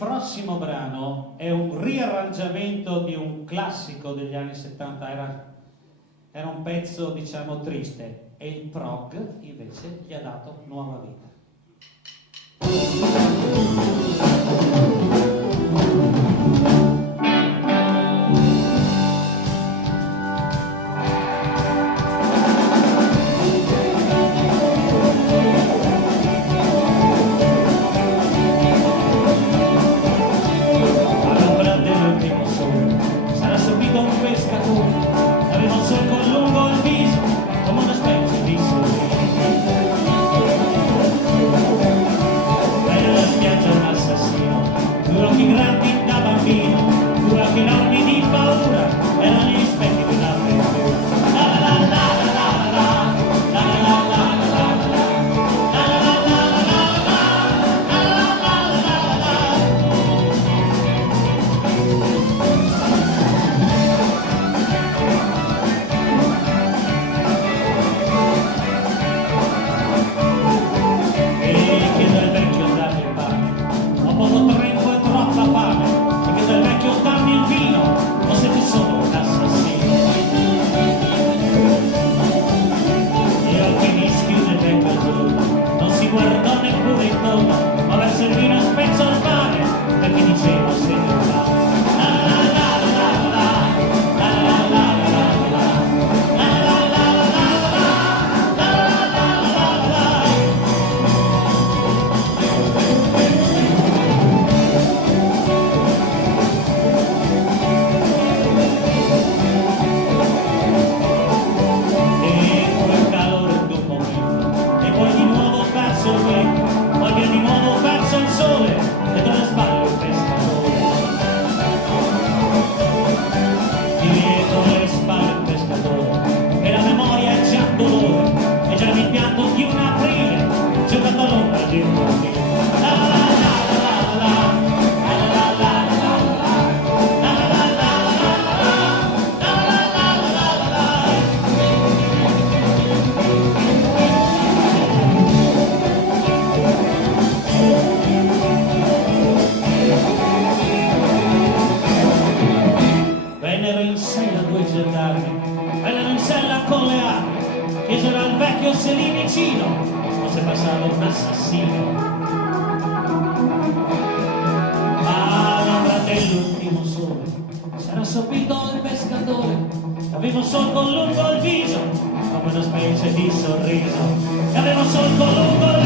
prossimo brano è un riarrangiamento di un classico degli anni 70, era un pezzo diciamo triste, e il prog invece gli ha dato nuova vita. Vennero in sella due gendarmi, vennero in sella con le armi, chiesero al vecchio se lì vicino fosse passato un assassino. Ma l'ombra dell'ultimo sole s'era sopito il pescatore, aveva un solco lungo il viso, come una specie di sorriso, aveva un solco lungo il